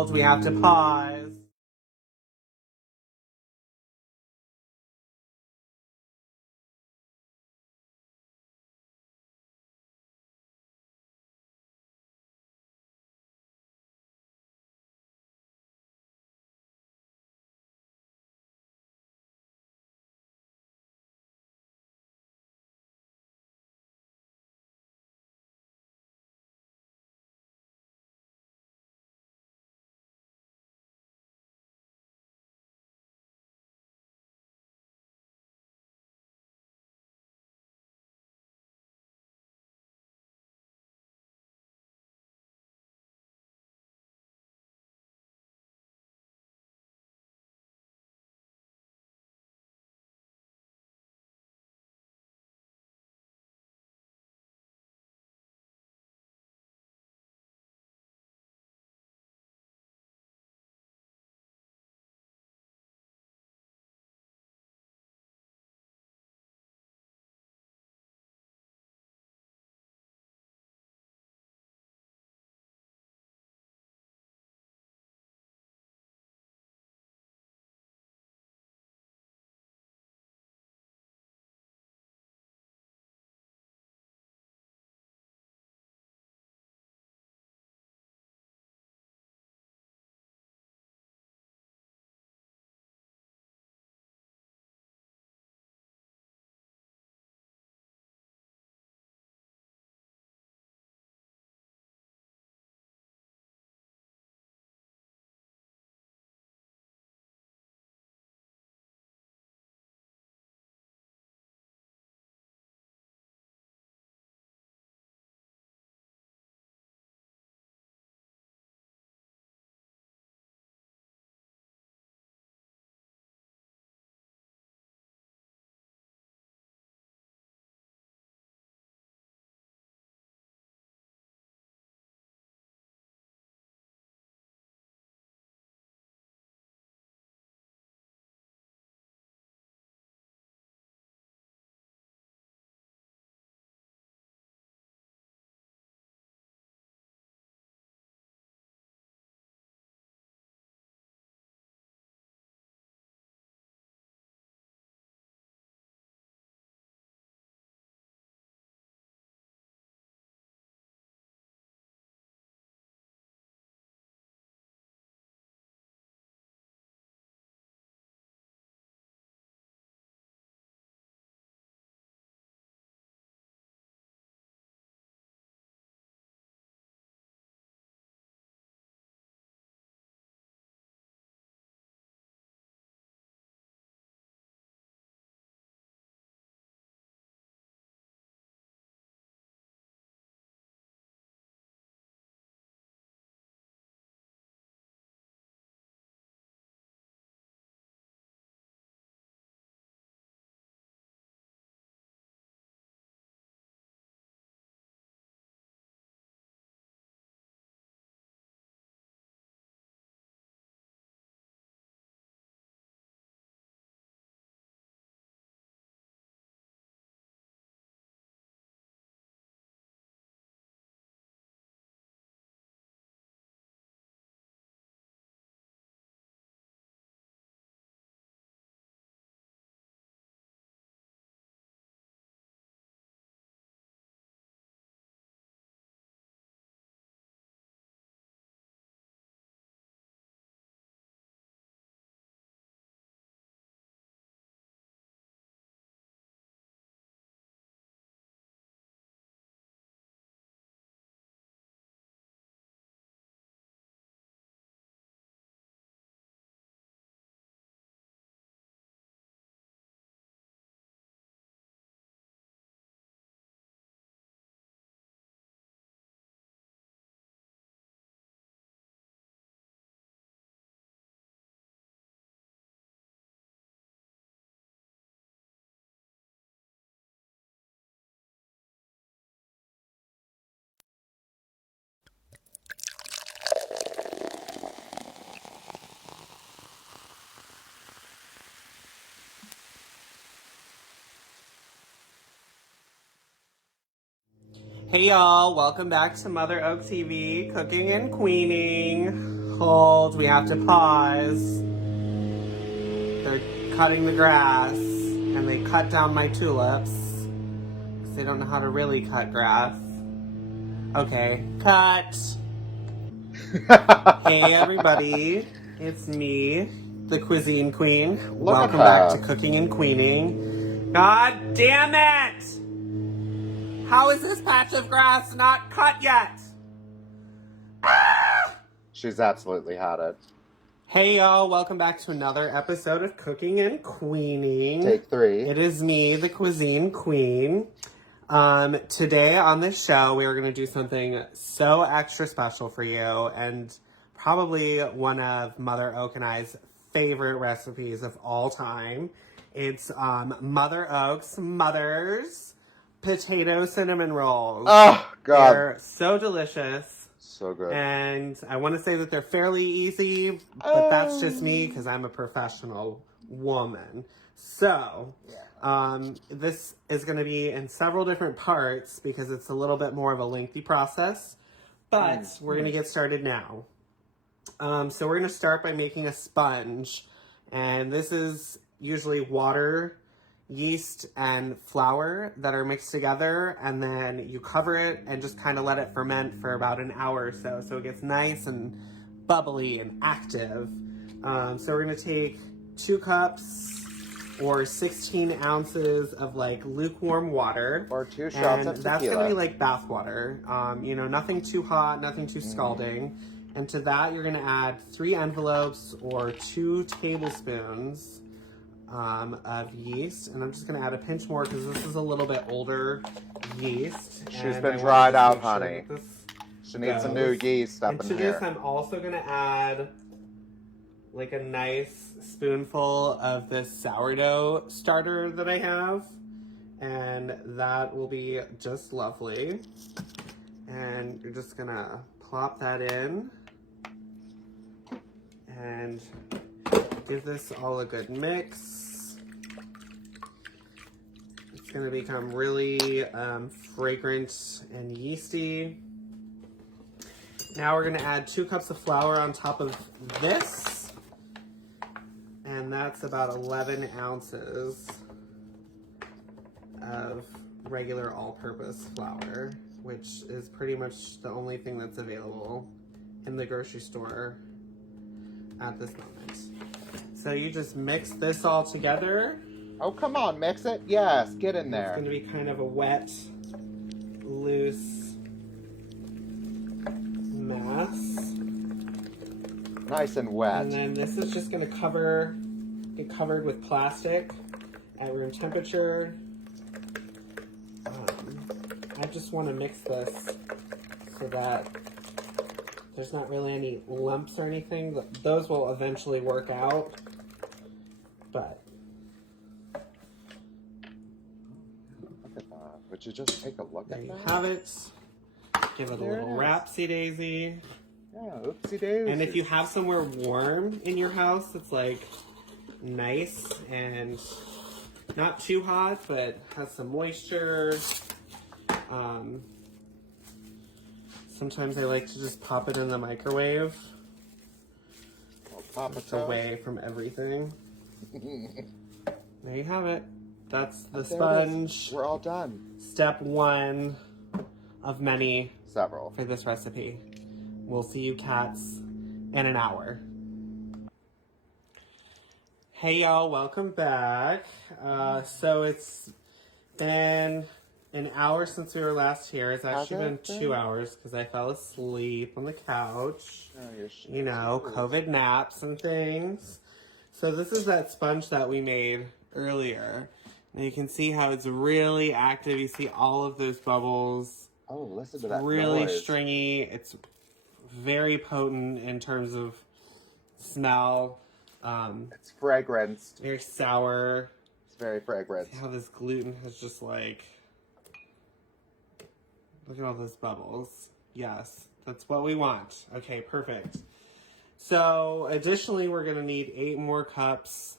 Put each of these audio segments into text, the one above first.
hold. We have to pause. Hey y'all, welcome back to Mother Oak TV, cooking and queening. Oh. told we have to pause. They're cutting the grass, and they cut down my tulips, because they don't know how to really cut grass. Okay, cut! Hey everybody, it's me, the Cuisine Queen. Welcome back to Cooking and Queening. God damn it! How is this patch of grass not cut yet? She's absolutely had it. Hey y'all, welcome back to another episode of Cooking and Queening. Take 3. It is me, the Cuisine Queen. Today on this show, we are going to do something so extra special for you, and probably one of Mother Oak and I's favorite recipes of all time. It's Mother Oak's Mother's Potato Cinnamon Rolls. Oh, God. They're so delicious. So good. And I want to say that they're fairly easy, but that's just me because I'm a professional woman. So, this is going to be in several different parts because it's a little bit more of a lengthy process, but we're going to get started now. So we're going to start by making a sponge, and this is usually water, yeast, and flour that are mixed together, and then you cover it and just kind of let it ferment for about an hour or so it gets nice and bubbly and active. So we're going to take 2 cups or 16 ounces of like lukewarm water, or 2 shots and of tequila. that's going to be like bath water. Nothing too hot, nothing too scalding. And to that you're going to add 3 envelopes or 2 tablespoons of yeast, and I'm just going to add a pinch more because this is a little bit older yeast. She's been dried out, honey. She needs some new yeast up and in to here. this, I'm also going to add like a nice spoonful of this sourdough starter that I have, and that will be just lovely. And you're just going to plop that in and give this all a good mix. It's going to become really fragrant and yeasty. Now we're going to add 2 cups of flour on top of this. And that's about 11 ounces of regular all-purpose flour, which is pretty much the only thing that's available in the grocery store at this moment. So you just mix this all together. Oh, come on, mix it. Yes, get in there. It's going to be kind of a wet, loose mass. Nice and wet. And then this is just going to get covered with plastic at room temperature. I just want to mix this so that there's not really any lumps or anything. Those will eventually work out. But look at that. Would you just take a look there at you that? have it. Give it a little rapsy daisy. Yeah, oopsie daisy. And if you have somewhere warm in your house that's like nice and not too hot, but has some moisture, sometimes I like to just pop it in the microwave. Pop it away from everything. There you have it. That's the sponge. We're all done. Step 1 of many. Several. For this recipe. We'll see you cats in an hour. Hey y'all, welcome back. So it's been an hour since we were last here. It's actually been 2 hours because I fell asleep on the couch. You know, COVID naps and things. So this is that sponge that we made earlier. And you can see how it's really active. You see all of those bubbles. Oh, listen to that Really noise. stringy. It's very potent in terms of smell. It's fragranced. Very sour. It's very fragrant. See how this gluten has just like... Look at all those bubbles. Yes, that's what we want. Okay, perfect. So, additionally, we're going to need 8 more cups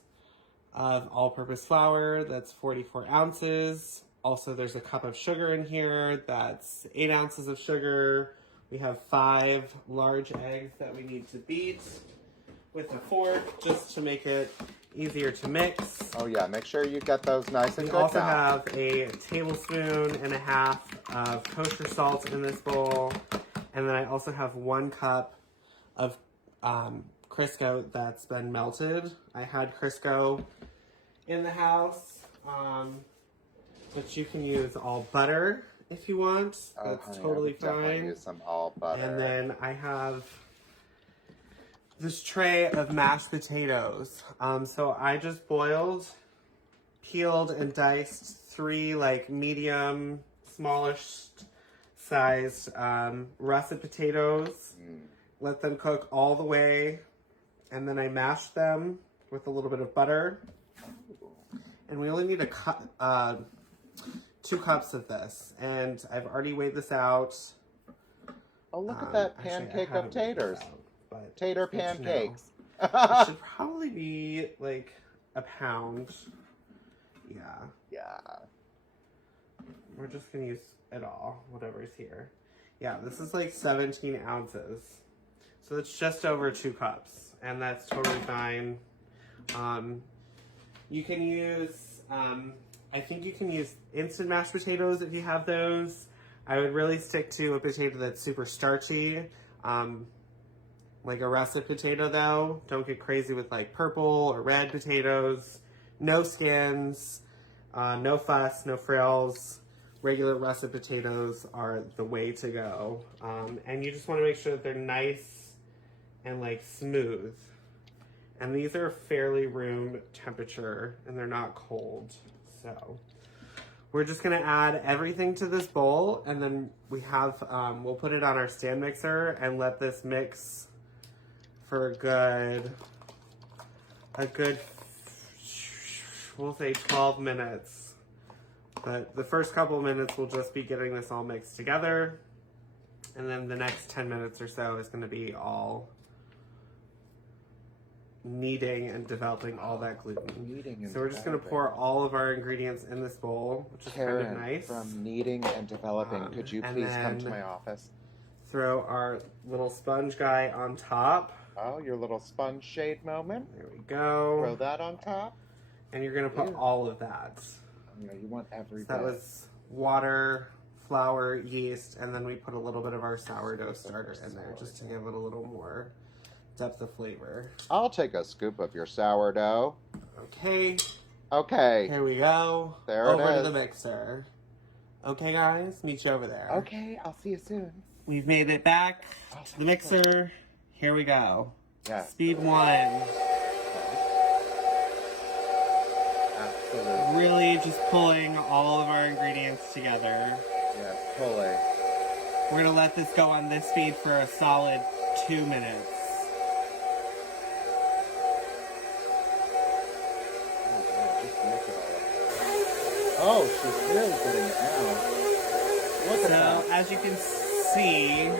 of all-purpose flour. That's 44 ounces. Also, there's a cup of sugar in here. That's 8 ounces of sugar. We have 5 large eggs that we need to beat with a fork just to make it easier to mix. Oh yeah, make sure you get those nice and We good also now. have a tablespoon and a half of kosher salt in this bowl. And then I also have 1 cup of Crisco that's been melted. I had Crisco in the house, but you can use all butter if you want. That's honey, totally I would definitely fine. use some all butter. And then I have this tray of mashed potatoes. So I just boiled, peeled, and diced 3 like medium, smallish sized russet potatoes. Let them cook all the way, and then I mashed them with a little bit of butter. And we only need 2 cups of this, and I've already weighed this out. Oh, look at that pancake of taters. Tater pancakes. It should probably be like a pound. Yeah. Yeah. We're just gonna use it all, whatever's here. Yeah, this is like 17 ounces. So it's just over 2 cups, and that's totally fine. You can use, I think you can use instant mashed potatoes if you have those. I would really stick to a potato that's super starchy. Like a russet potato though. Don't get crazy with like purple or red potatoes. No skins, no fuss, no frills. Regular russet potatoes are the way to go. And you just want to make sure that they're nice and like smooth. And these are fairly room temperature and they're not cold. So we're just gonna add everything to this bowl, and then we have, we'll put it on our stand mixer and let this mix for a good, we'll say 12 minutes. But the first couple of minutes we'll just be getting this all mixed together. And then the next 10 minutes or so is gonna be all kneading and developing all that gluten. So we're just gonna pour all of our ingredients in this bowl, which is kind of nice. From kneading and developing, could you please come to my office? Throw our little sponge guy on top. Oh, your little sponge shade moment. There we go. Throw that on top. And you're gonna put all of that. You know, you want every So that was water, flour, yeast, and then we put a little bit of our sourdough starter in there just to give it a little more depth of flavor. I'll take a scoop of your sourdough. Okay. Okay. Here we go. There it is. Over to the mixer. Okay, guys, meet you over there. Okay, I'll see you soon. We've made it back to the mixer. Here we go. Yeah. Speed 1. Absolutely. Really just pulling all of our ingredients together. Yes, pulling. We're gonna let this go on this speed for a solid 2 minutes. Oh, she's really getting it now. Look at that. So, as you can see,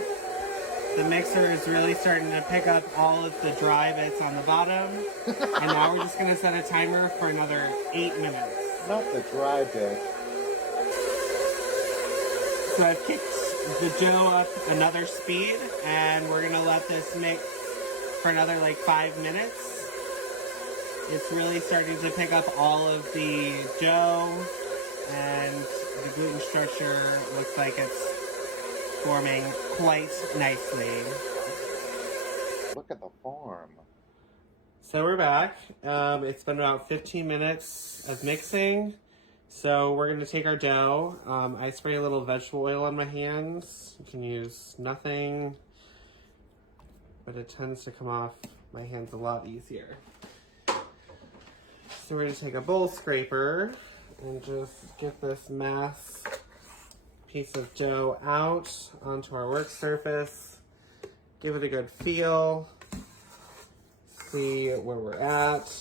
the mixer is really starting to pick up all of the dry bits on the bottom. And now we're just going to set a timer for another 8 minutes. Not the dry bit. So I've kicked the dough up another speed, and we're going to let this mix for another like 5 minutes. It's really starting to pick up all of the dough, and the gluten structure looks like it's forming quite nicely. Look at the form. So we're back. It's been about 15 minutes of mixing. So we're going to take our dough. I spray a little vegetable oil on my hands. You can use nothing, but it tends to come off my hands a lot easier. So we're going to take a bowl scraper and just get this mass piece of dough out onto our work surface. Give it a good feel. See where we're at.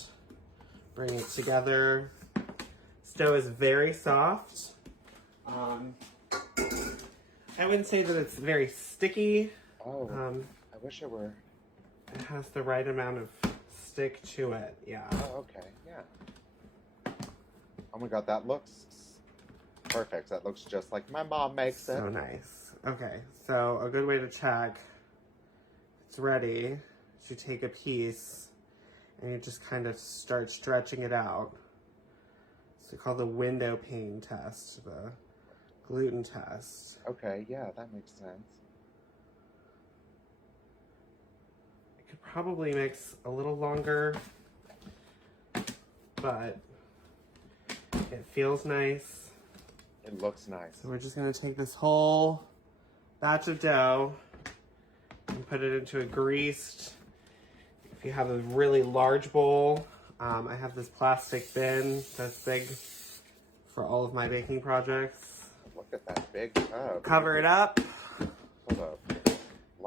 Bring it together. This dough is very soft. I wouldn't say that it's very sticky. Oh, I wish it were. It has the right amount of stick to it, yeah. Oh, okay, yeah. Oh my god, that looks perfect. That looks just like my mom makes it. So nice. Okay, so a good way to check it's ready is you take a piece and you just kind of start stretching it out. It's called the window pane test, the gluten test. Okay, yeah, that makes sense. It could probably mix a little longer, but it feels nice. It looks nice. So we're just gonna take this whole batch of dough and put it into a greased, if you have a really large bowl, I have this plastic bin that's big for all of my baking projects. Look at that big tub. Cover it up. Hold up.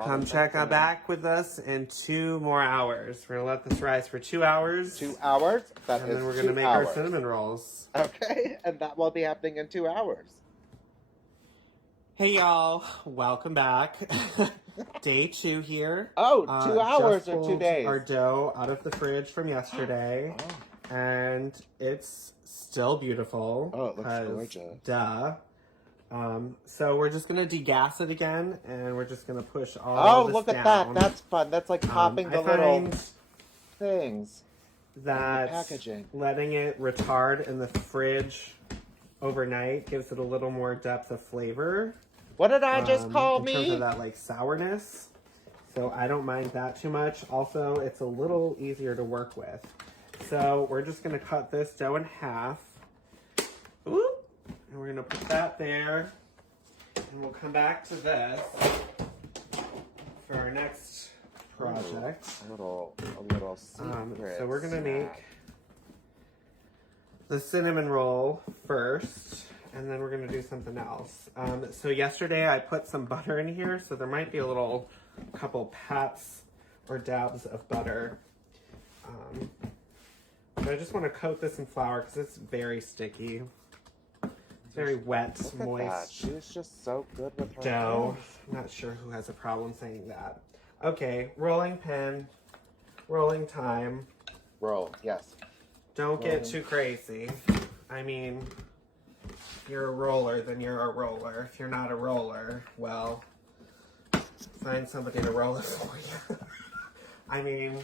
Come check back with us in 2 more hours. We're gonna let this rise for 2 hours. 2 hours? That and is then we're 2 gonna make hours. our cinnamon rolls. Okay, and that will be happening in 2 hours. Hey y'all, welcome back. Day 2 here. Oh, 2 hours just or 2 pulled days? Our dough out of the fridge from yesterday. Oh. And it's still beautiful. Oh, it looks 'cause gorgeous. Duh. So we're just gonna degas it again, and we're just gonna push all this look at down. that. That's fun. That's like popping the I little find things. that packaging. letting it retard in the fridge overnight gives it a little more depth of flavor. What did I just call in terms me? of that like sourness. So I don't mind that too much. Also, it's a little easier to work with. So we're just gonna cut this dough in half. Ooh. And we're gonna put that there. And we'll come back to this for our next project. A little secret. So we're gonna snack. make the cinnamon roll first, and then we're gonna do something else. So yesterday I put some butter in here, so there might be a little couple pats or dabs of butter. But I just want to coat this in flour because it's very sticky. It's very wet, Look at that. moist She's just so good with her dough. hands. I'm not sure who has a problem saying that. Okay, rolling pin, rolling time. Roll, yes. Don't get too crazy. I mean, if you're a roller, then you're a roller. If you're not a roller, well, find somebody to roll it for you. I mean,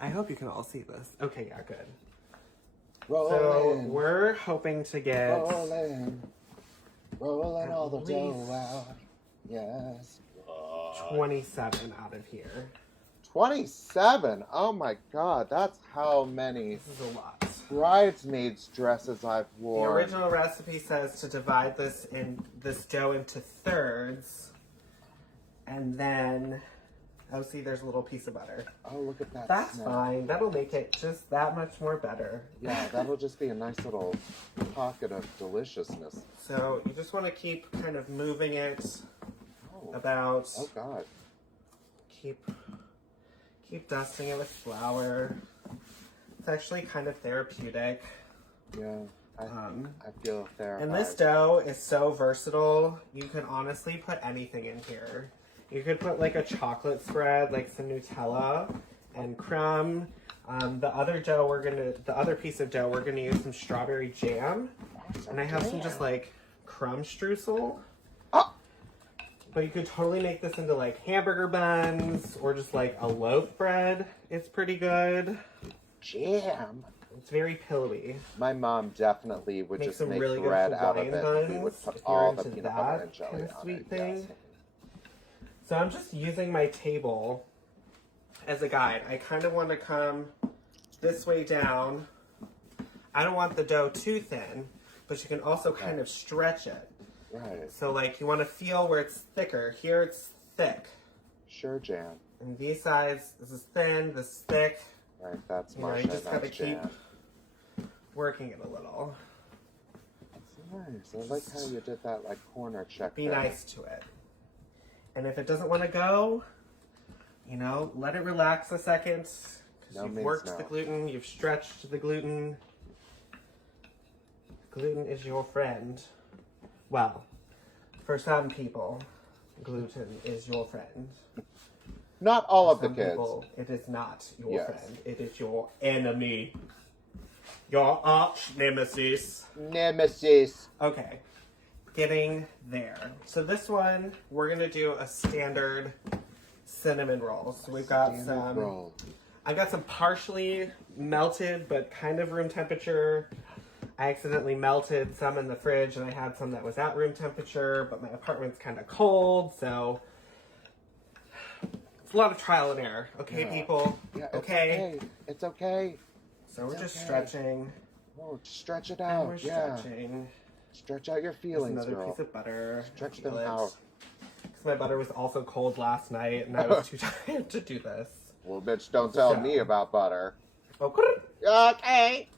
I hope you can all see this. Okay, yeah, good. So we're hoping to get rolling all the at dough least out. Yes. 27 out of here. 27. Oh my God, that's how many This is a lot. bridesmaids dresses I've The worn. original recipe says to divide this dough into thirds, and then see, there's a little piece of butter. Oh, look at that. That's snack. fine. That'll make it just that much more better. Yeah, that'll just be a nice little pocket of deliciousness. So you just want to keep kind of moving it Oh, about. oh God. Keep dusting it with flour. It's actually kind of therapeutic. Yeah, I feel there. And this dough is so versatile. You could honestly put anything in here. You could put like a chocolate spread, like some Nutella and crumb. The other piece of dough, we're gonna use some strawberry jam. And I have some just like crumb streusel. Oh. But you could totally make this into like hamburger buns or just like a loaf bread. It's pretty good. Jam. It's very pillowy. My mom definitely would Make just some make really good bread out of Hawaiian it. And we would buns, put if you're all the into peanut butter that and jelly kind of on sweet it. thing. Yes. So I'm just using my table as a guide. I kind of want to come this way down. I don't want the dough too thin, but you can also kind of stretch it. Right. So like you want to feel where it's thicker. Here it's thick. Sure, Jam. And these sides, this is thin, this is thick. Right, that's You know, Marsha, you just gotta that's keep Jam. working it a little. That's nice. I like how you did that like corner check. Be there. nice to it. And if it doesn't want to go, you know, let it relax a second. Because No you've means worked no. the gluten, you've stretched the gluten. Gluten is your friend. Well, for some people, gluten is your friend. Not all of For the some kids. people, it is not your Yes. friend. It is your enemy. Your arch nemesis. Nemesis. Okay. getting there. So this one, we're gonna do a standard cinnamon roll. So we've got I got some partially melted, but kind of room temperature. I accidentally melted some in the fridge, and I had some that was at room temperature, but my apartment's kind of cold, so it's a lot of trial and error. Okay, people? Yeah, okay. It's okay. So we're just stretching. Oh, stretch it out. We're stretching. Stretch out your feelings, another girl. piece of butter. Stretch them out. Because my butter was also cold last night, and I was too tired to do this. Well, bitch, don't tell me about butter. Okay.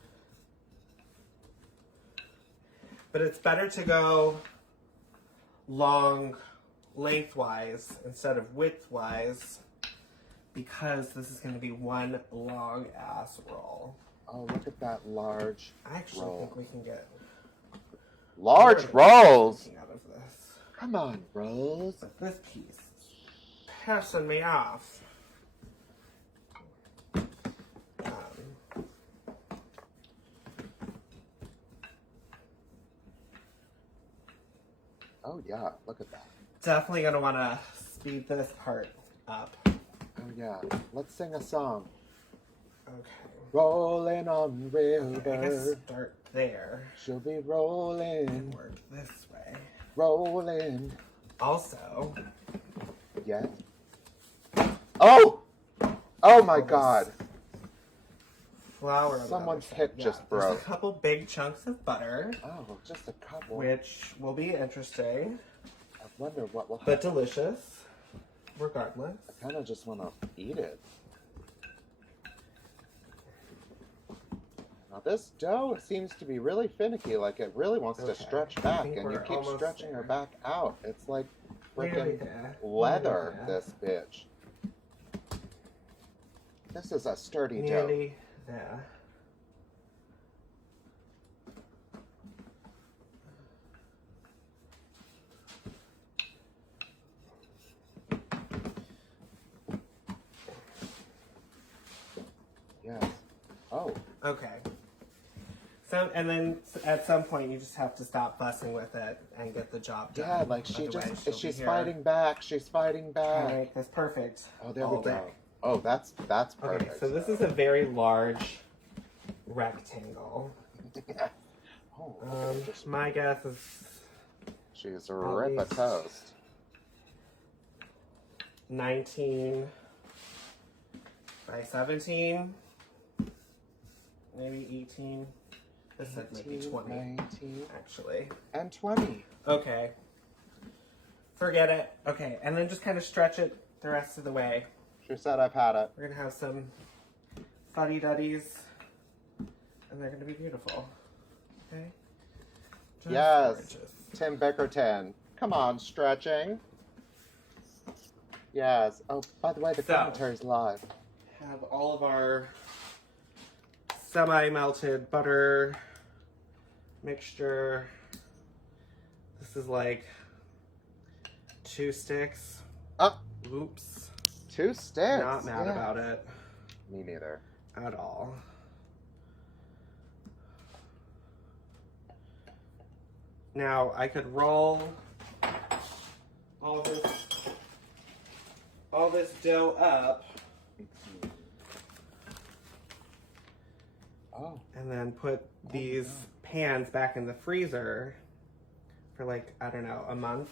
But it's better to go long lengthwise instead of widthwise, because this is going to be one long ass roll. Oh, look at that large I actually roll. think we can get large rolls out of this. Come on, Rose. But this piece pissing me off. Oh yeah, look at that. Definitely gonna want to speed this part up. Oh yeah, let's sing a song. Okay. Rolling on the river. I guess start there. She'll be rolling. And work this way. Rolling. Also. Yeah. Oh! Oh my God. Flour. Someone's hip just broke. There's a couple big chunks of butter. Oh, just a couple. Which will be interesting. I wonder what will happen. But delicious. Regardless. I kind of just want to eat it. Now this dough seems to be really finicky, like it really wants to stretch back, and you keep stretching her back out. It's like freaking leather, this bitch. This is a sturdy dough. There. Yes. Oh. Okay. So, and then at some point you just have to stop fussing with it and get the job done. Yeah, like she's fighting back. She's fighting back. All right, that's perfect. Oh, there we go. Oh, that's perfect. Okay, so this is a very large rectangle. Oh, my guess is she's a rip a toast. 19 by 17, maybe 18. This said maybe 20, 19, actually. And 20. Okay. Forget it. Okay, and then just kind of stretch it the rest of the way. She said I've had it. We're going to have some fuddy-duddies, and they're going to be beautiful. Okay? Just yes. gorgeous. Tim Bickerton. Come on, stretching. Yes. Oh, by the way, the commentary's live. Have all of our semi-melted butter mixture. This is like 2 sticks. Oops. 2 sticks? Not mad about it. Me neither. At all. Now, I could roll all this dough up. Oh. And then put these pans back in the freezer for like, I don't know, a month.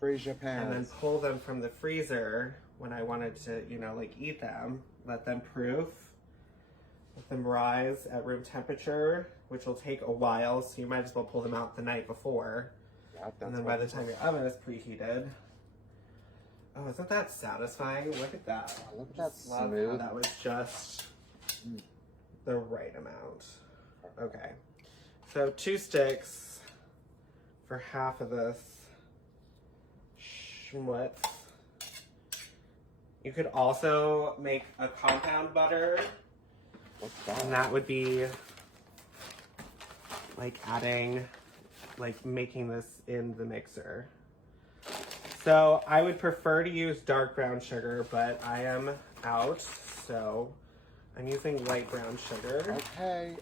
Freeze your pans. And then pull them from the freezer when I wanted to, you know, like eat them. Let them proof. Let them rise at room temperature, which will take a while, so you might as well pull them out the night before. Yeah, and then by the time your oven is preheated. Oh, isn't that satisfying? Look at that. Oh, look at that love smooth. how that was just the right amount. Okay. So 2 sticks for half of this schmutz. You could also make a compound butter. What's that? And that would be like adding, like making this in the mixer. So I would prefer to use dark brown sugar, but I am out, so I'm using light brown sugar. Okay,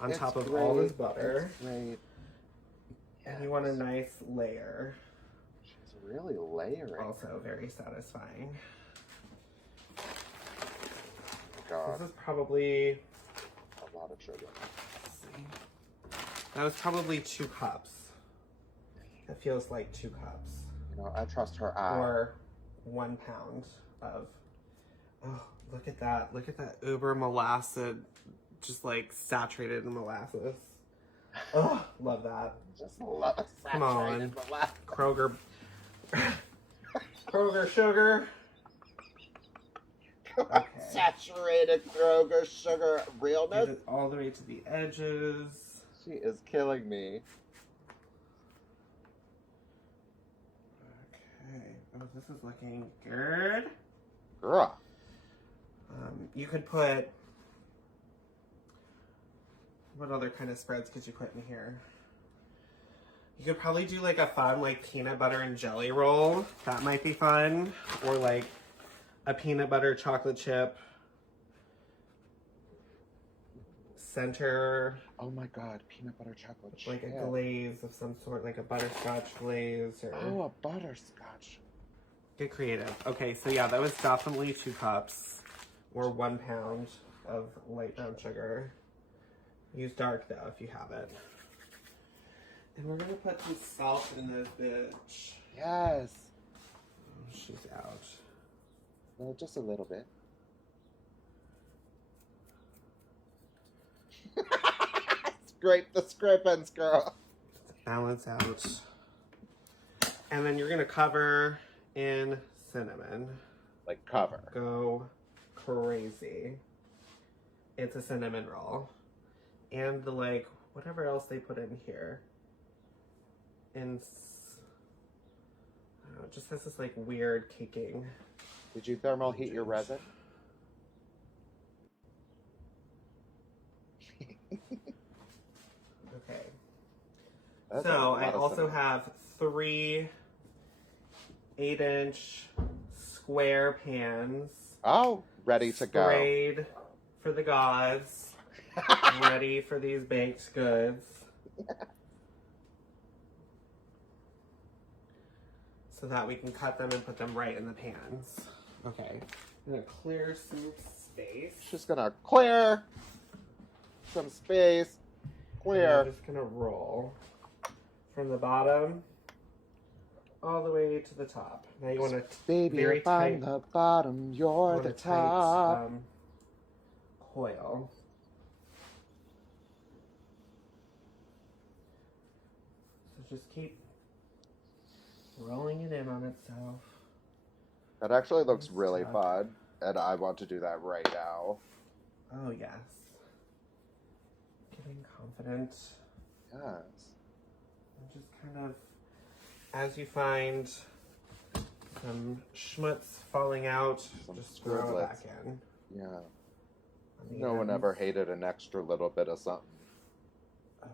on top of great. all this butter. It's great. And you want a nice layer. She's really layering. Also very satisfying. God. This is probably A lot of sugar. Let's see. That was probably 2 cups. That feels like 2 cups. You know, I trust her eye. Or 1 pound of. Oh, look at that! Look at that uber molasses, just like saturated in molasses. Oh, love that. Just love it. Come on, molasses. Kroger. Kroger sugar. Okay. Saturated Kroger sugar realness. Get it all the way to the edges. She is killing me. Okay. Oh, this is looking good. Girl. You could put. What other kind of spreads could you put in here? You could probably do like a fun like peanut butter and jelly roll. That might be fun. Or like a peanut butter chocolate chip center. Oh my god, peanut butter chocolate chip. Like a glaze of some sort, like a butterscotch glaze. Or... Oh, a butterscotch. Get creative. Okay, so yeah, that was definitely 2 cups or 1 pound of light brown sugar. Use dark though if you have it. And we're gonna put some salt in this bitch. Yes. Oh, she's out. No, just a little bit. Scrape the scrapings, girl. Balance out. And then you're gonna cover in cinnamon. Like cover. Go crazy. It's a cinnamon roll. And the like, whatever else they put in here. And I don't know, it just has this like weird caking. Did you thermal heat your resin? Okay. That's So a lot I of also cinnamon. have 3 8-inch square pans. Oh, ready to go. Sprayed for the gods. Ready for these baked goods. So that we can cut them and put them right in the pans. Okay. I'm gonna clear some space. Just gonna clear some space. And Clear. I'm just gonna roll from the bottom all the way to the top. Now you want to Baby, very if I'm tight. the bottom, you're the top. Coil. So just keep rolling it in on itself. That actually looks really Stuck. fun, and I want to do that right now. Oh yes. Getting confident. Yes. And just kind of, as you find some schmutz falling out, Some just throw it back scriblets. in. Yeah. on the No one ends. ever hated an extra little bit of something. Okay.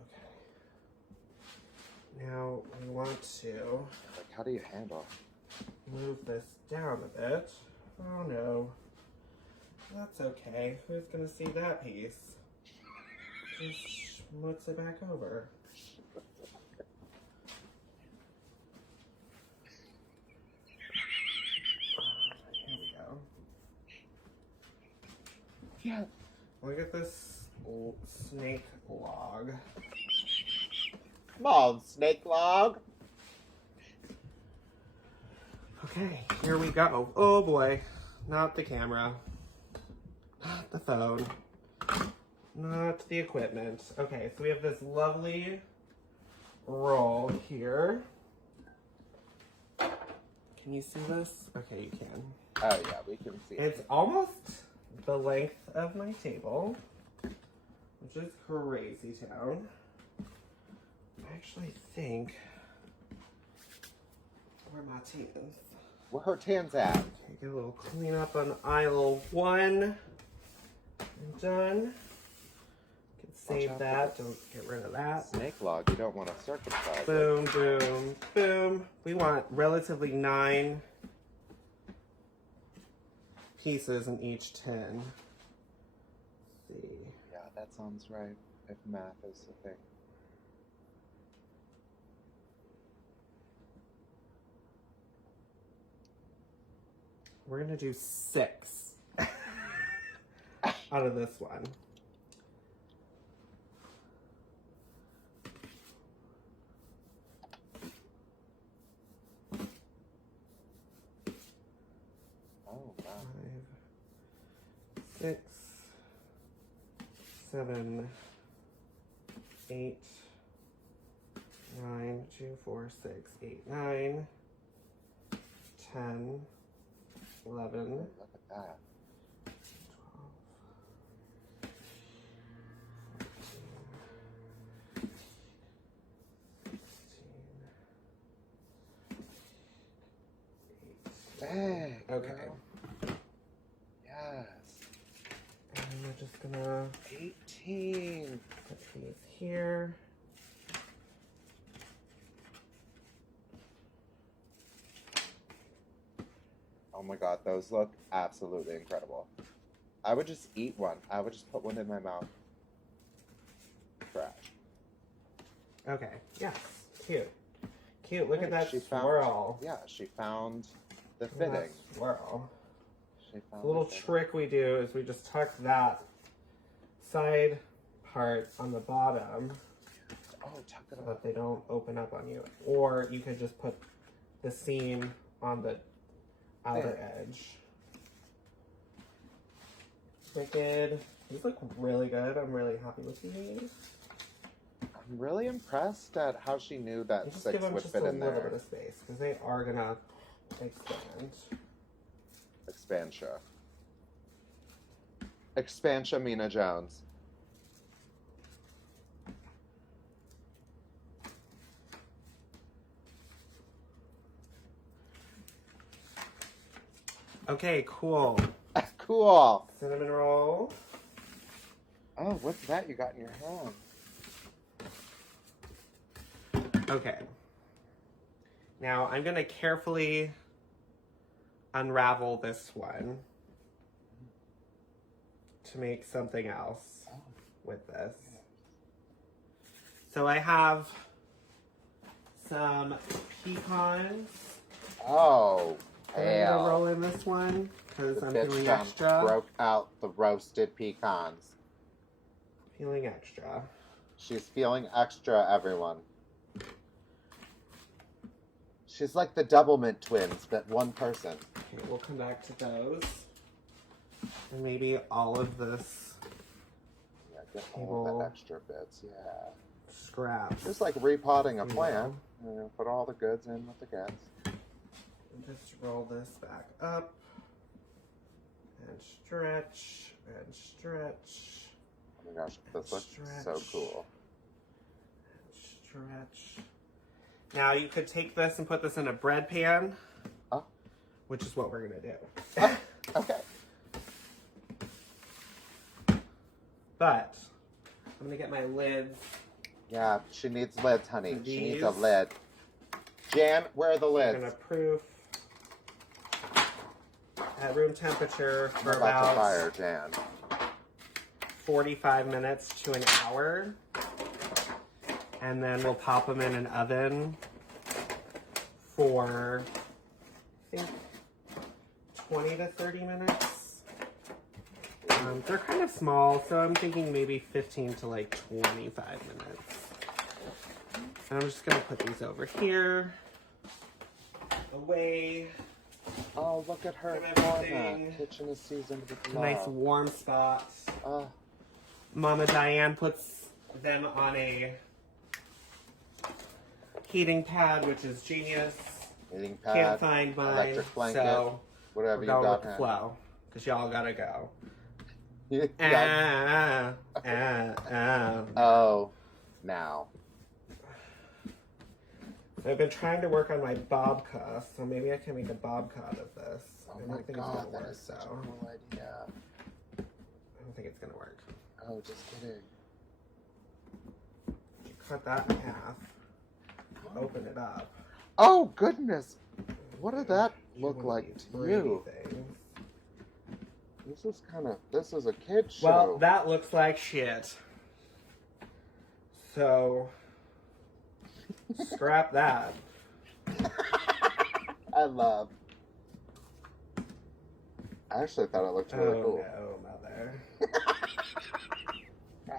Now we want to Like, how do you handle? move this down a bit. Oh no. That's okay. Who's gonna see that piece? Just schmutz it back over. Here we go. Yeah. Look at this snake log. Come on, snake log. Okay, here we go. Oh boy. Not the camera. Not the phone. Not the equipment. Okay, so we have this lovely roll here. Can you see this? Okay, you can. Oh yeah, we can see it. It's almost the length of my table, which is crazy town. I actually think where my tans. Where her tans at? Take a little cleanup on aisle 1. And done. Can save out that. for Don't get rid of that. Snake log. You don't want to circumcise it. Boom, boom, boom. We want relatively 9 pieces in each tin. Let's see. Yeah, that sounds right. If math is the thing. we're gonna do 6 out of this one. Oh, wow. 5, 6, 7, 8, 9, 2, 4, 6, 8, 9, 10, 11. Look at that. 12, 16, 18. Dang. Okay. Girl. Yes. And we're just gonna 18. put these here. Oh my god, those look absolutely incredible. I would just eat one. I would just put one in my mouth. Trash. Okay. Yes. Cute. Cute. Look at that She swirl. Found, yeah, she found the Look at that fitting. swirl. She found The little the fitting. trick we do is we just tuck that side part on the bottom Oh, tuck it so up. that they don't open up on you. Or you could just put the seam on the outer edge. Wicked. These look really good. I'm really happy with these. I'm really impressed at how she knew that Just 6 give them would just fit a in little there. bit of space because they are gonna expand. Expansha. Expansha Mina Jones. Okay, cool. Cool. Cinnamon roll. Oh, what's that you got in your hand? Okay. Now I'm gonna carefully unravel this one to make something else with this. So I have some pecans. Oh, I'm gonna hell. roll in this one because The I'm bitch feeling done extra. broke out the roasted pecans. Feeling extra. She's feeling extra, everyone. She's like the Doublemint twins, but one person. Okay, we'll come back to those. And maybe all of this Yeah, get all of the extra bits, yeah. scraps. Just like repotting a Yeah. plant. You know, put all the goods in with the goods. And just roll this back up. And stretch. And stretch. Oh my gosh, this looks so Stretch. cool. And stretch. Now you could take this and put this in a bread pan. Oh. Which is what we're going to do. Oh, okay. But I'm going to get my lids. Yeah, she needs lids, honey. She needs a These. lid. Jan, where are the I'm lids? going to proof at room temperature I'm for about to about fire Jan. 45 minutes to an hour. And then we'll pop them in an oven for, I think, 20 to 30 minutes. They're kind of small, so I'm thinking maybe 15 to like 25 minutes. And I'm just going to put these over here, away. Oh, look at her From everything. format. Kitchen is seasoned with A love. nice warm spot. Oh, Mama Diane puts them on a heating pad, which is genius. heating pad, Can't find mine, electric blanket, so whatever we're you going got. with the flow, because y'all gotta go. Yeah. Oh, now. So I've been trying to work on my babka, so maybe I can make a babka out of this. Oh I my don't think it's god, gonna that work, is such a though. cool idea. I don't think it's gonna work. Oh, just kidding. Cut that in half. Open it up. Oh, goodness. What did that You look want like these to pretty you? things. This is a kid's show. Well, that looks like shit. So, scrap that. I love. I actually thought it looked really cool. Oh, no, mother.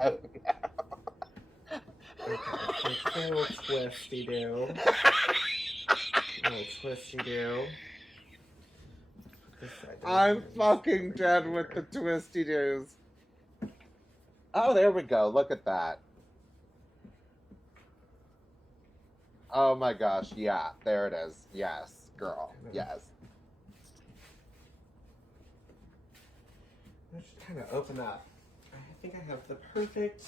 Oh, Okay, take a little twisty-do. A little twisty-do. I'm fucking dead with the twisty-doos. Oh, there we go. Look at that. Oh my gosh, yeah, there it is. Yes, girl, yes. Let's just kind of open up. I think I have the perfect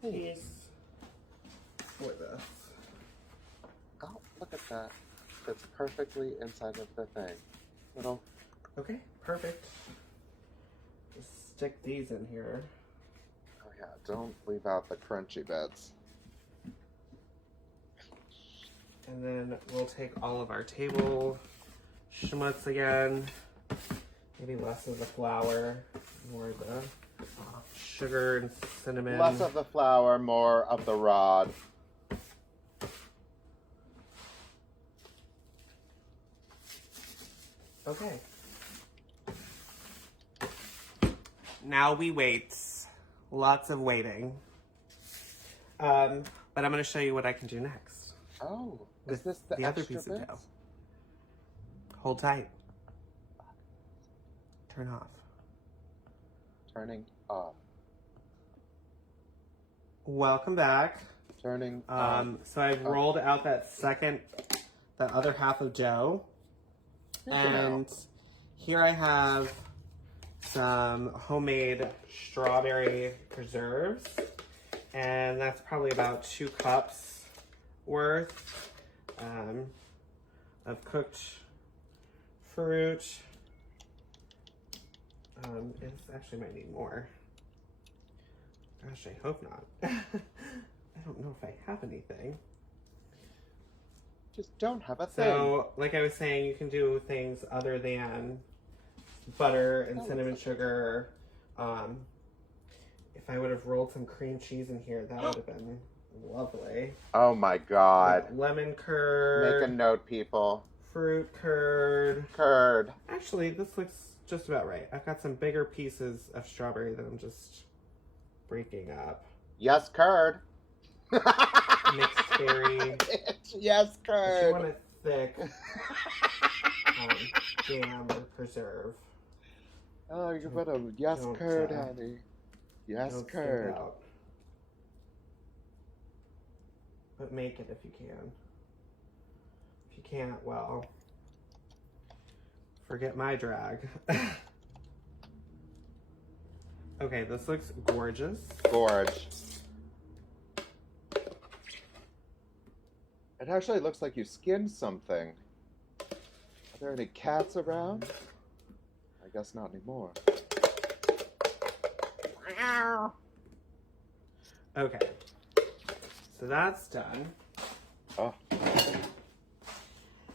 piece for this. Oh, look at that. Fits perfectly inside of the thing. Little. Okay, perfect. Just stick these in here. Oh yeah, don't leave out the crunchy bits. And then we'll take all of our table schmutz again. Maybe less of the flour, more of the sugar and cinnamon. Less of the flour, more of the rod. Okay. Now we wait. Lots of waiting. But I'm going to show you what I can do next. Oh, is this the other extra piece of bits? dough? Hold tight. Turn off. Turning off. Welcome back. Turning on. So I've rolled out that other half of dough. And here I have some homemade strawberry preserves. And that's probably about 2 cups worth of cooked fruit. It actually might need more. Gosh, I hope not. I don't know if I have anything. Just don't have a thing. So, like I was saying, you can do things other than butter and cinnamon sugar. If I would have rolled some cream cheese in here, that would have been lovely. Oh my god. Lemon curd. Make a note, people. Fruit curd. Curd. Actually, this looks just about right. I've got some bigger pieces of strawberry that I'm just breaking up. Yes, curd. Mixed berry. Yes, If curd. you want it thick, jam or preserve. Oh, you put a yes curd, honey. Yes, Don't curd. skip out. But make it if you can. If you can't, well, forget my drag. Okay, this looks gorgeous. Gorge. It actually looks like you skinned something. Are there any cats around? I guess not anymore. Okay, so that's done. Oh.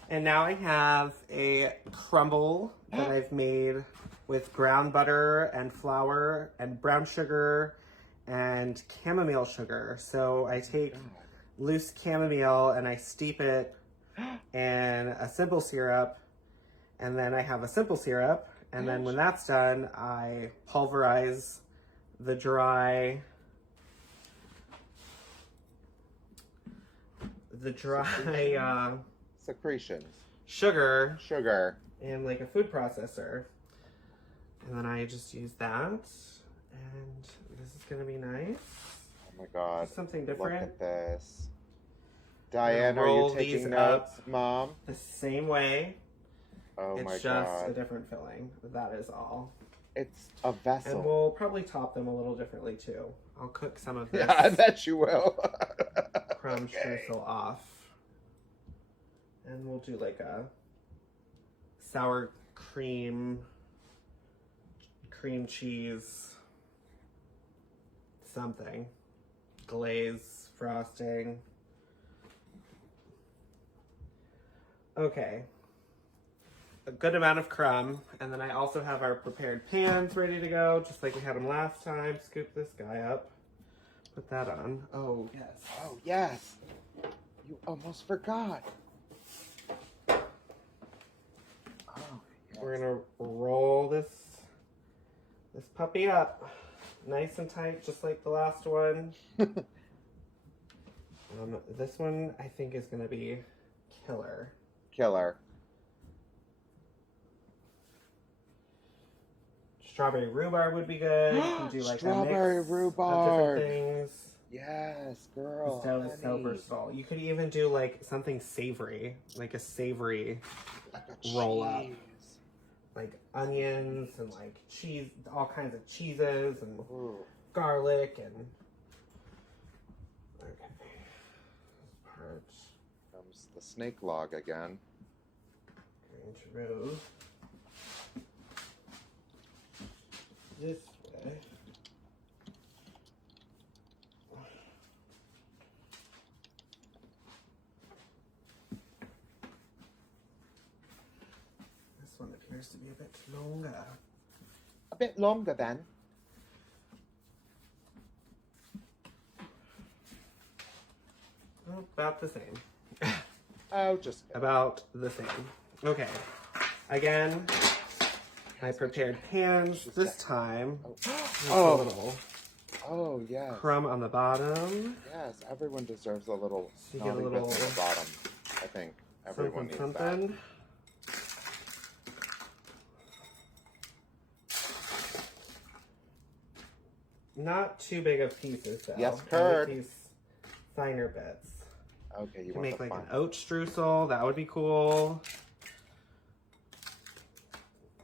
And now I have a crumble that I've made with brown butter and flour and brown sugar and chamomile sugar. So I take loose chamomile and I steep it in a simple syrup, and then I have a simple syrup, and then when that's done, I pulverize the dry Secretions. sugar Sugar. in like a food processor, and then I just use that, and this is gonna be nice. Oh my god. Just something different. Look at this. Diane, are roll you these taking notes, up Mom? The same way. Oh my It's just a god. different filling. That is all. It's a vessel. And we'll probably top them a little differently too. I'll cook some of this Yeah, I bet you will. crumb Okay. streusel off. And we'll do like a sour cream cheese, something. Glaze, frosting. Okay. A good amount of crumb. And then I also have our prepared pans ready to go, just like we had them last time. Scoop this guy up. Put that on. Oh, yes. Oh, yes. You almost forgot. Oh, yeah. we're gonna roll this puppy up nice and tight, just like the last one. This one I think is gonna be killer. Killer. Strawberry rhubarb would be good. You can do like strawberry a mix rhubarb of different things. Yes, girl. This dough is so versatile. You could even do like something savory, like a savory Like a roll up. cheese. Like onions and like cheese, all kinds of cheeses and Ooh. garlic and. Okay. This part. Comes the snake log again. Going to remove this way. This one appears to be a bit longer. A bit longer then. Well, about the same. Oh, just About the same. Okay. Again, I prepared pans this time. Oh. A little Oh, yes. crumb on the bottom. Yes, everyone deserves a little So you get a naughty little bits on the bottom. I think everyone needs Something. Not too big of pieces though. Yes, I like Kurt. these finer bits. that. Okay, you You can want make the like fun. an oat streusel. That would be cool.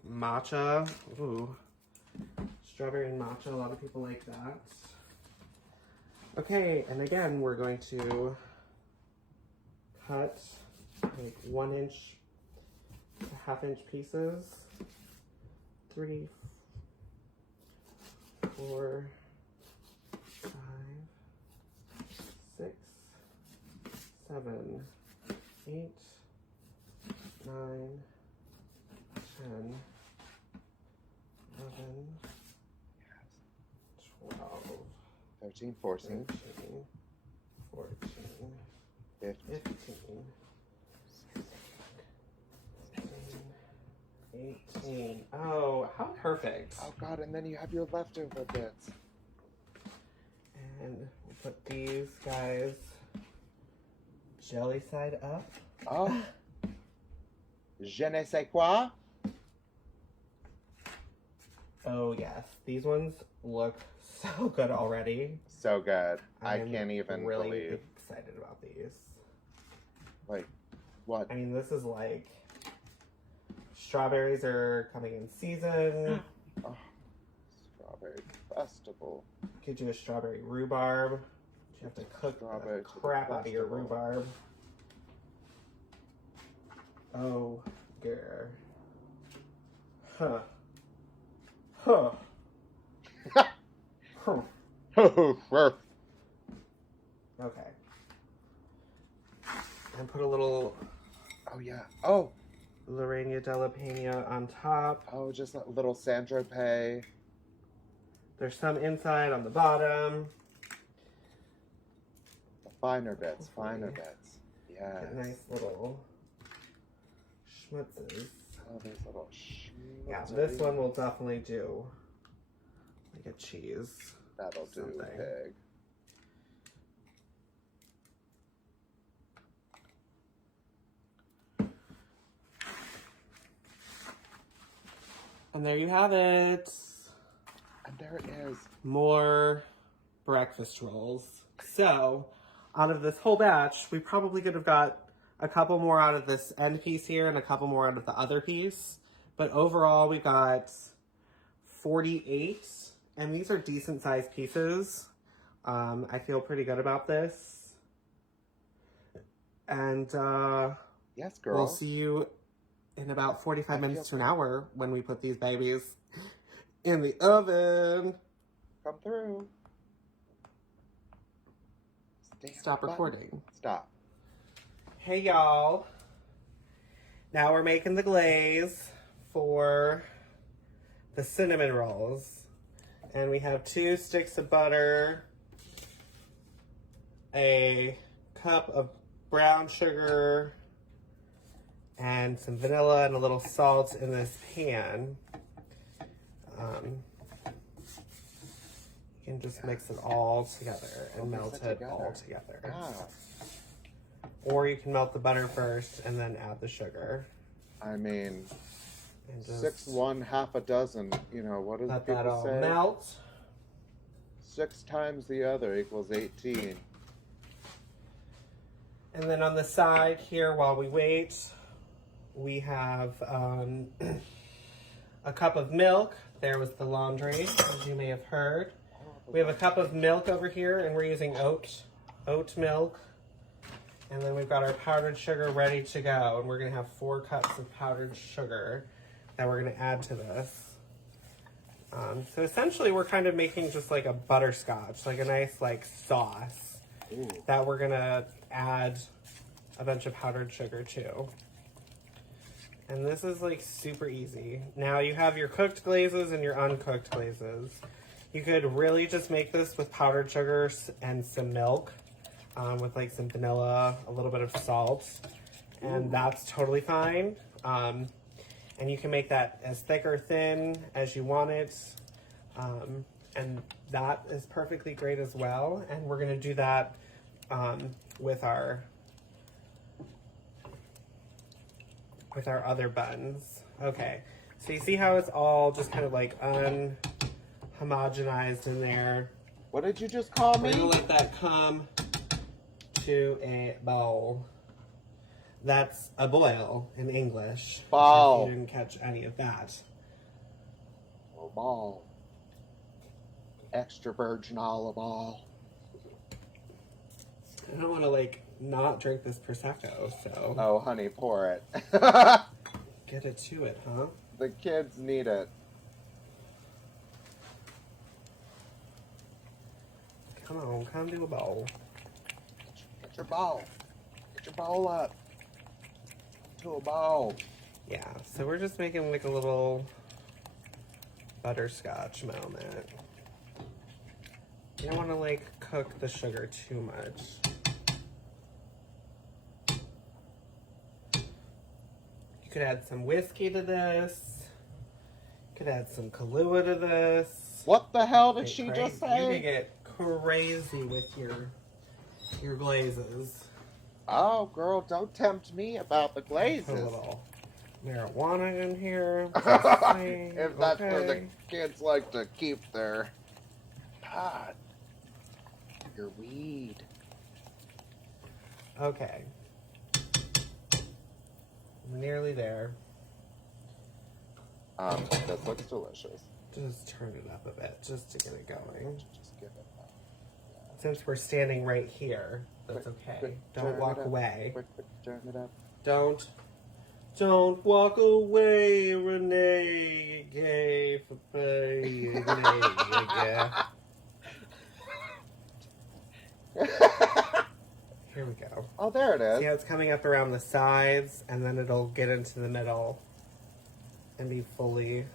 Matcha. Ooh. Strawberry and matcha. A lot of people like that. Okay, and again, we're going to cut like 1 inch to 1/2 inch pieces. 3, 4, 5, 6, 7, 8, 9, 10, 11, 12, 13, 14, 13, 14, 15. 15, 18. Oh, how perfect. Oh, God, and then you have your leftover bits. And we'll put these guys jelly side up. Oh. Je ne sais quoi. Oh, yes. These ones look so good already. So good. I I'm can't even really believe. excited about these. Like, what? I mean, this is like strawberries are coming in season. Oh, strawberry festival. You could do a strawberry rhubarb. You have to cook Strawberry the to the crap out of your festival. rhubarb. Oh, dear. Huh. Huh. Huh. Oh, Okay. And put a little yeah. Oh, Lorena della Pena on top. oh, just a little Sandro Pay. There's some inside on the bottom. The finer bits, finer Hopefully. bits. Yes. Get nice little schmutzes. Oh, these little Yeah, this one will definitely do like a cheese. That'll do, something. pig. And there you have it. And there it is. More breakfast rolls. So, out of this whole batch, we probably could have got a couple more out of this end piece here and a couple more out of the other piece. But overall, we got 48. And these are decent sized pieces. I feel pretty good about this. And Yes, girl. we'll see you in about 45 minutes to an hour when we put these babies in the oven. Come through. Stop recording. Stop. Hey y'all. Now we're making the glaze for the cinnamon rolls. And we have 2 sticks of butter, a cup of brown sugar, and some vanilla and a little salt in this pan. You can just mix it all together and melt it all together. Or you can melt the butter first and then add the sugar. I mean, And just 6, 1, half a dozen. You know, what does let people that all say? melt. 6 times the other equals 18. And then on the side here, while we wait, we have a cup of milk. There was the laundry, as you may have heard. We have a cup of milk over here, and we're using oat milk. And then we've got our powdered sugar ready to go. And we're going to have 4 cups of powdered sugar that we're going to add to this. So essentially, we're kind of making just like a butterscotch, like a nice like sauce that we're going to add a bunch of powdered sugar to. And this is like super easy. Now you have your cooked glazes and your uncooked glazes. You could really just make this with powdered sugar and some milk, with like some vanilla, a little bit of salt, and that's totally fine. And you can make that as thick or thin as you want it. And that is perfectly great as well. And we're gonna do that with our other buns. Okay, so you see how it's all just kind of like unhomogenized in there. What did you just call me? We're gonna let that come to a bowl. That's a boil in English. Bowl. If you didn't catch any of that. Oh, ball. Extra virgin olive oil. I don't want to like not drink this Prosecco, so. Oh, honey, pour it. Get it to it, huh? The kids need it. Come on, come to a bowl. Get your bowl. Get your bowl up. To a bowl. Yeah, so we're just making like a little butterscotch moment. You don't want to like cook the sugar too much. You could add some whiskey to this. You could add some Kahlua to this. What the hell did she just You say? can get crazy with your glazes. Oh, girl, don't tempt me about the glazes. Put a little marijuana in here. If that's where the kids like to keep their pot. Your weed. Okay. I'm nearly there. This looks delicious. Just turn it up a bit, just to get it going. Just give it up. Since we're standing right here, that's okay. Quick, Don't walk away. Quick, turn it up. Don't walk away, Renee. Gay for pay. Here we go. Oh, there it is. See how it's coming up around the sides, and then it'll get into the middle and be fully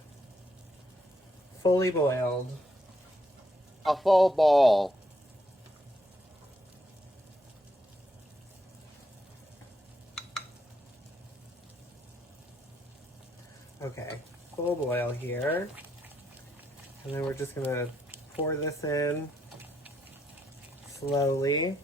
boiled. A full bowl. Okay, full boil here. And then we're just gonna pour this in slowly.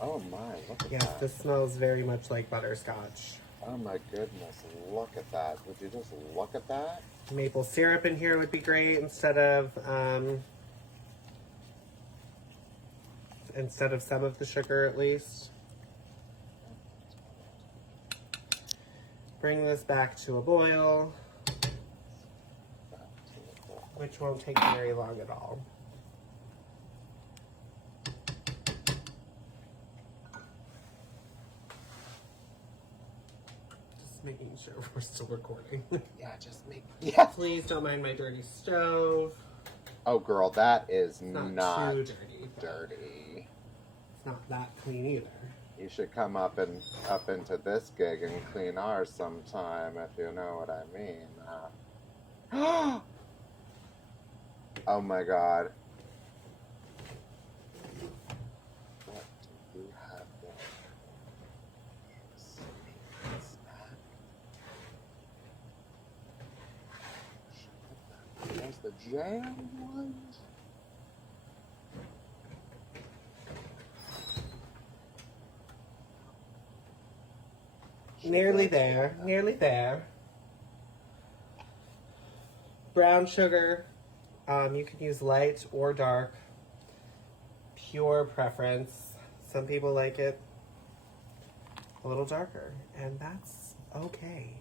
Oh my, look at Yes, that. this smells very much like butterscotch. Oh my goodness, look at that. Would you just look at that? Maple syrup in here would be great instead of some of the sugar at least. Bring this back to a boil, which won't take very long at all. Just making sure we're still recording. Yeah, just make. Yeah. Please don't mind my dirty stove. Oh, girl, that is It's not not too dirty. dirty. It's not that clean either. You should come up into this gig and clean ours sometime, if you know what I mean. Oh my God. What do you have there? Snack. There's the jam ones. Nearly there. Nearly there. Brown sugar. You can use light or dark. Pure preference. Some people like it a little darker, and that's okay.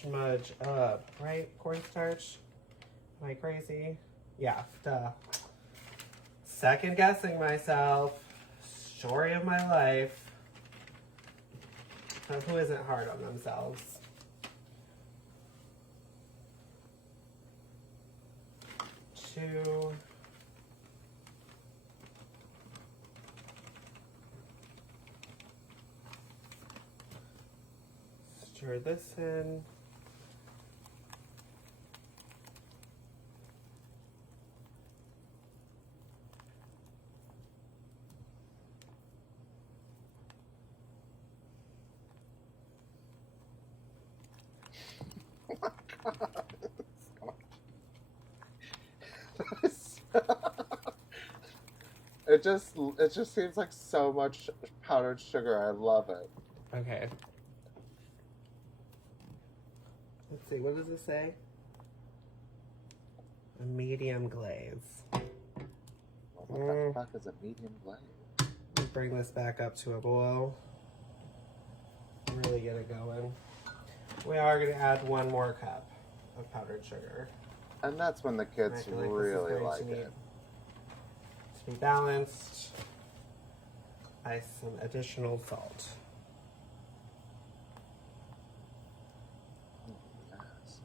Smudge up, right? Cornstarch? Am I crazy? Yeah, duh. Second guessing myself. Story of my life. Who isn't hard on themselves? Two. Stir this in. It just seems like so much powdered sugar. I love it. Okay. Let's see, what does it say? A medium glaze. What the fuck is a medium glaze? Let me bring this back up to a boil. Really get it going. We are going to add 1 more cup of powdered sugar. And that's when the kids really like it. To be balanced by some additional salt. Yes.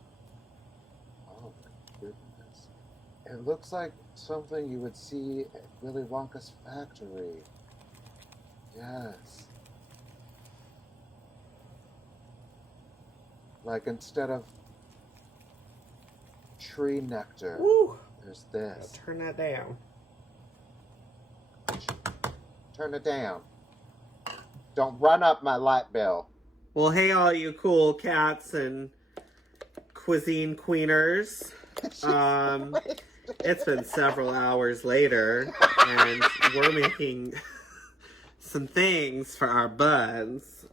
Oh my goodness. It looks like something you would see at Willy Wonka's factory. Yes. Like instead of tree nectar, Woo! there's this. Now turn that down. Turn it down. Don't run up my light bill. Well, hey, all you cool cats and cuisine queeners. It's been several hours later, and we're making some things for our buds.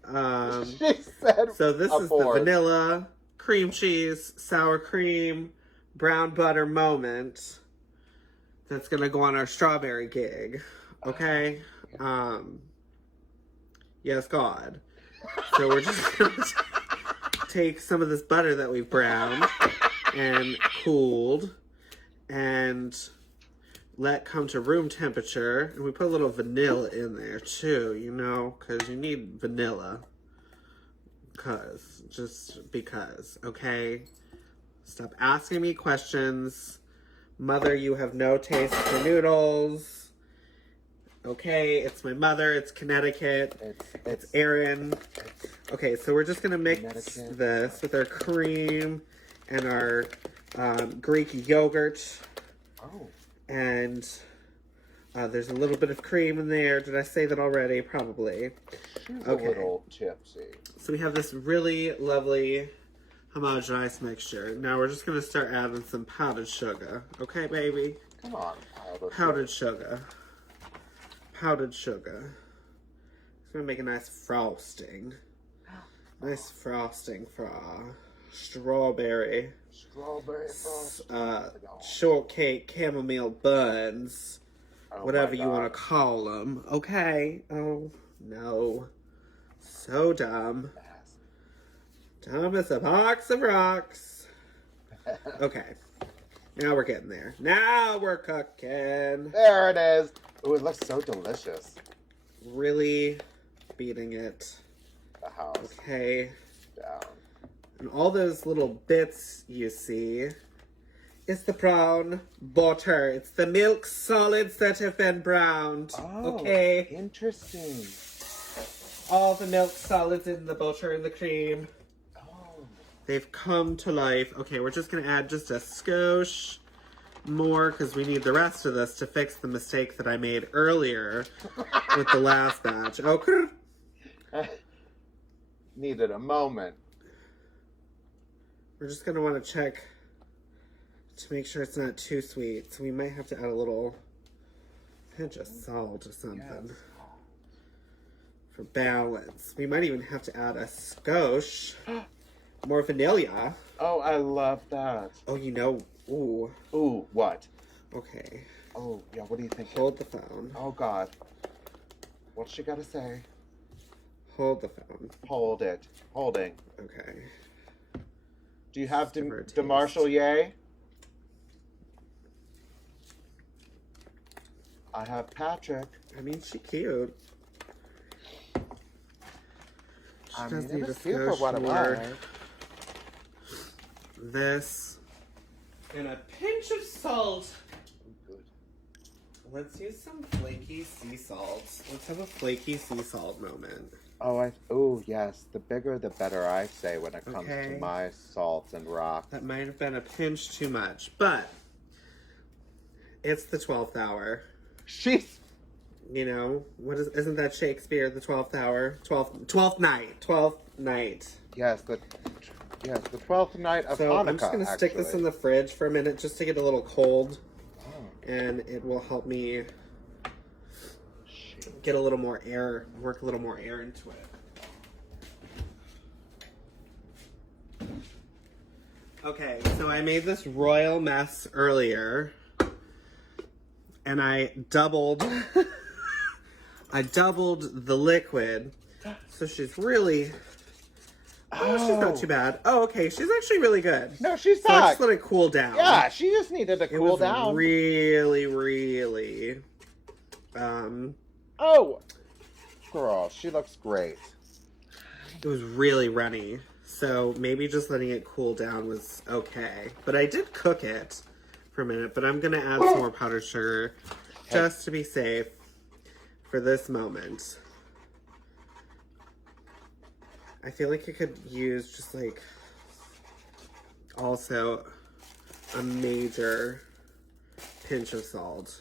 She said so this is the vanilla, cream cheese, sour cream, brown butter moment that's going to go on our strawberry gig. Okay? Yes, God. So we're just going to take some of this butter that we've browned and cooled and let come to room temperature. And we put a little vanilla in there too, you know, because you need vanilla. Just because, okay? Stop asking me questions. Mother, you have no taste for noodles. Okay, it's my mother, it's Connecticut, it's Erin. Okay, so we're just gonna mix this with our cream and our Greek yogurt. Oh. And there's a little bit of cream in there. Did I say that already? Probably. She's a little tipsy. So we have this really lovely homogenized mixture. Now we're just going to start adding some powdered sugar. Okay, baby? Come on, powdered sugar. Powdered sugar. It's going to make a nice frosting. Nice frosting for our strawberry. Strawberry frosting. Shortcake, chamomile buns. Whatever you want to call them. Okay? Oh, no. So dumb. Dumb as a box of rocks. Okay. Now we're getting there. Now we're cooking. There it is. Ooh, it looks so delicious. Really beating it. The house. Okay. Down. And all those little bits you see is the brown butter. It's the milk solids that have been browned. Oh, okay. Interesting. All the milk solids in the butter and the cream. Oh. They've come to life. Okay, we're just going to add just a skosh more because we need the rest of this to fix the mistake that I made earlier with the last batch. Okay. Needed a moment. We're just going to want to check to make sure it's not too sweet. So we might have to add a little pinch of salt or something. Yes. For balance. We might even have to add a skosh. More vanilla. Oh, I love that. Oh, you know. Ooh. Ooh, what? Okay. Oh, yeah, what do you think? Hold the phone. Oh, God. What's she got to say? Hold the phone. Hold it. Holding. Okay. Do you have DeMarshall? I have Patrick. I mean, she's cute. I mean, it was cute for what it was. This. And a pinch of salt. Good. Let's use some flaky sea salt. Let's have a flaky sea salt moment. Oh, yes. The bigger, the better, I say, when it comes to my salt and rock. That might have been a pinch too much, but it's the 12th hour. You know, isn't that Shakespeare, the 12th hour? 12th night. Yes, the 12th night of Hanukkah. So I'm just going to stick this in the fridge for a minute just to get a little cold. Oh. And it will help me get a little more air, work a little more air into it. Okay, so I made this royal mess earlier. And I doubled the liquid. So she's really she's not too bad. Oh, okay, she's actually really good. No, she's so not. I just let it cool down. Yeah, she just needed to cool down. Really, really oh, girl, she looks great. It was really runny. So maybe just letting it cool down was okay. But I did cook it for a minute, but I'm gonna add some more powdered sugar just to be safe for this moment. I feel like you could use just like also a major pinch of salt.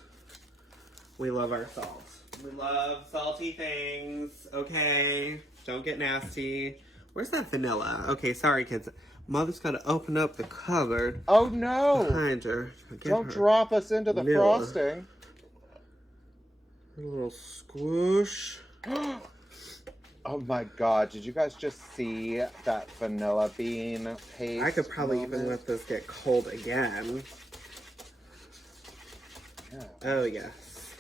We love our salt. We love salty things, okay? Don't get nasty. Where's that vanilla? Okay, sorry kids. Mother's got to open up the cupboard. Oh no! Behind her. Don't drop us into the frosting. A little squish. Oh my God! Did you guys just see that vanilla bean paste? I could probably even let this get cold again. Yeah. Oh yes.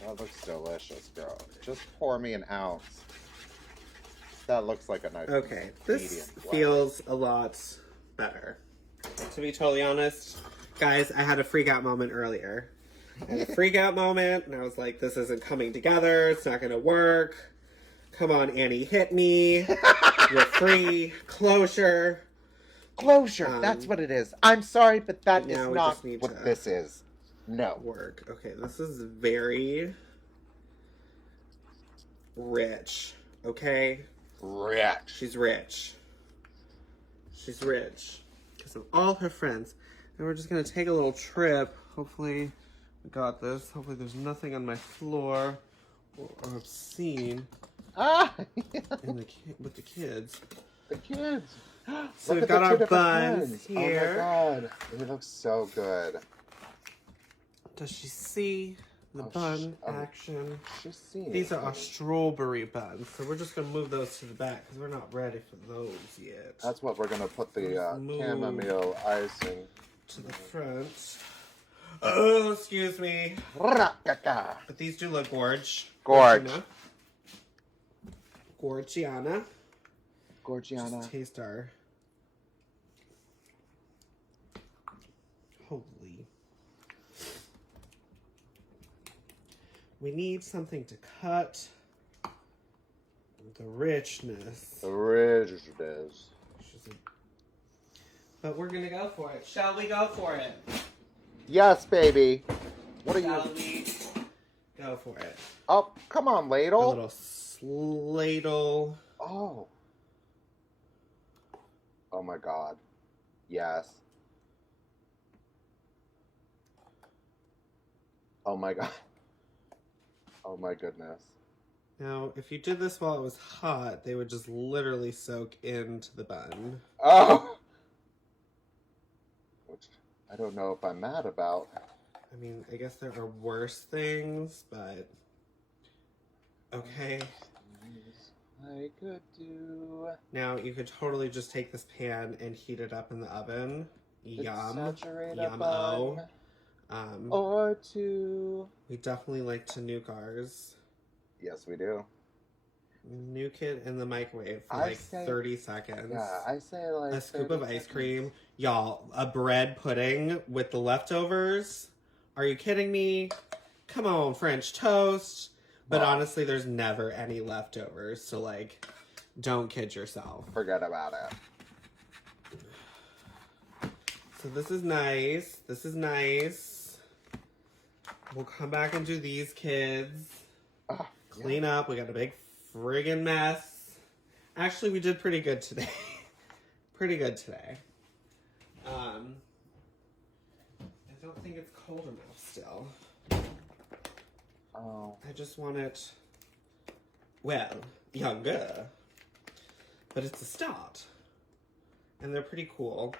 That looks delicious, girl. Just pour me an ounce. That looks like a nice. Okay, this feels a lot better. To be totally honest, guys, I had a freak out moment earlier. I had a freak out moment, and I was like, this isn't coming together. It's not going to work. Come on, Annie, hit me. You're free. Closure. Closure. That's what it is. I'm sorry, but that is not what this is. No. Work. Okay, this is very rich. Okay? Rich. She's rich. She's rich. Because of all her friends. And we're just going to take a little trip. Hopefully, we got this. Hopefully there's nothing on my floor or obscene with the kids. The kids. So we've got our buns here. Oh my God. It looks so good. Does she see the bun action? She's seeing. These are our strawberry buns, so we're just gonna move those to the back because we're not ready for those yet. That's what we're gonna put the chamomile icing to the front. Oh, excuse me. But these do look gorge. Gorgiana. Just taste our. Holy. We need something to cut the richness. The richness. doesn't. But we're gonna go for it. Shall we go for it? Yes, baby. What are Shall you? we go for it? Oh, come on, A ladle. little ladle. Oh. Oh my God. Yes. Oh my God. Oh my goodness. Now, if you did this while it was hot, they would just literally soak into the bun. Oh. Which I don't know if I'm mad about. I mean, I guess there are worse things, but okay. I could do. Now, you could totally just take this pan and heat it up in the oven. Yum. Saturate a Yum-o. bun or two. We definitely like to nuke ours. Yes, we do. Nuke it in the microwave for I like say- 30 seconds. Yeah, I say like A scoop of 30 ice seconds. cream. Y'all, a bread pudding with the leftovers? Are you kidding me? Come on, French toast. But Wow. honestly, there's never any leftovers, so like, don't kid yourself. Forget about it. So this is nice. This is nice. We'll come back and do these kids. Oh, Clean up. We got a big friggin' mess. Actually, we did pretty good today. Pretty good today. I don't think it's cold enough still. Oh. I just want it, well, younger. But it's a start. And they're pretty cool.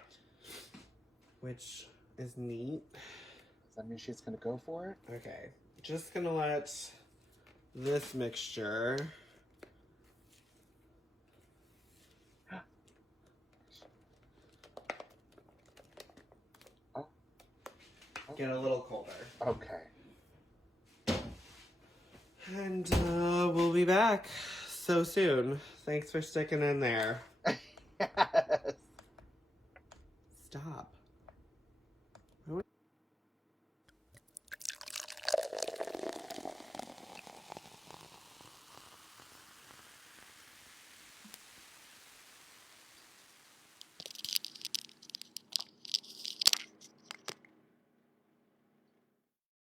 Which is neat. Does that mean she's gonna go for it? Okay. Just gonna let this mixture get a little colder. Okay. And we'll be back so soon. Thanks for sticking in there. Yes. Stop.